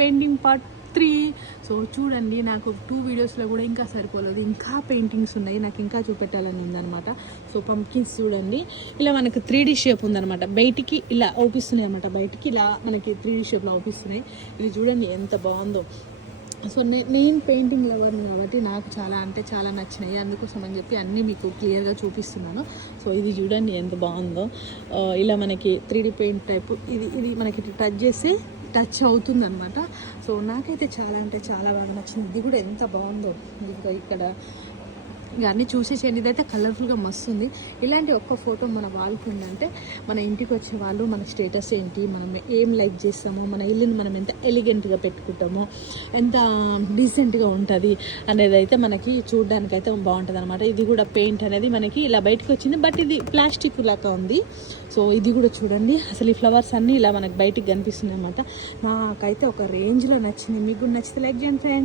Painting part 3. So చూడండి, నాకు 2 వీడియోస్లో కూడా ఇంకా సరిపోలేదు, ఇంకా పెయింటింగ్స్ ఉన్నాయి, నాకు ఇంకా చూపెట్టాలని ఉందన్నమాట. సో పంప్కిన్స్ చూడండి, ఇలా మనకు 3D షేప్ ఉందన్నమాట. బయటికి ఇలా అవుపిస్తున్నాయి అనమాట, బయటికి ఇలా మనకి 3D షేప్లో అవుపిస్తున్నాయి. ఇది చూడండి ఎంత బాగుందో. సో నేను పెయింటింగ్ లవర్ని కాబట్టి నాకు చాలా అంటే చాలా నచ్చినాయి, అందుకోసం అని చెప్పి అన్నీ మీకు క్లియర్గా చూపిస్తున్నాను. సో ఇది చూడండి ఎంత బాగుందో. ఇలా మనకి 3D పెయింట్ టైపు ఇది మనకి టచ్ చేస్తే టచ్ అవుతుంది అనమాట. సో నాకైతే చాలా అంటే చాలా బాగా నచ్చింది. ఇది కూడా ఎంత బాగుందో. ఇక్కడ ఇక అన్నీ చూసేసేయండి. ఇదైతే కలర్ఫుల్గా మస్తు ఉంది. ఇలాంటి ఒక్క ఫోటో మన వాళ్ళకు ఉందంటే మన ఇంటికి వచ్చే వాళ్ళు మన స్టేటస్ ఏంటి, మనం ఏం లైక్ చేస్తామో, మన ఇల్లుని మనం ఎంత ఎలిగెంట్గా పెట్టుకుంటామో, ఎంత డీసెంట్గా ఉంటుంది అనేది అయితే మనకి చూడడానికైతే బాగుంటుంది అనమాట. ఇది కూడా పెయింట్ అనేది మనకి ఇలా బయటకు వచ్చింది, బట్ ఇది ప్లాస్టిక్ లాగా ఉంది. సో ఇది కూడా చూడండి, అసలు ఈ ఫ్లవర్స్ అన్నీ ఇలా మనకి బయటికి కనిపిస్తుంది అనమాట. నాకైతే ఒక రేంజ్లో నచ్చింది. మీకు కూడా నచ్చితే లైక్ చేయండి ఫ్రెండ్స్.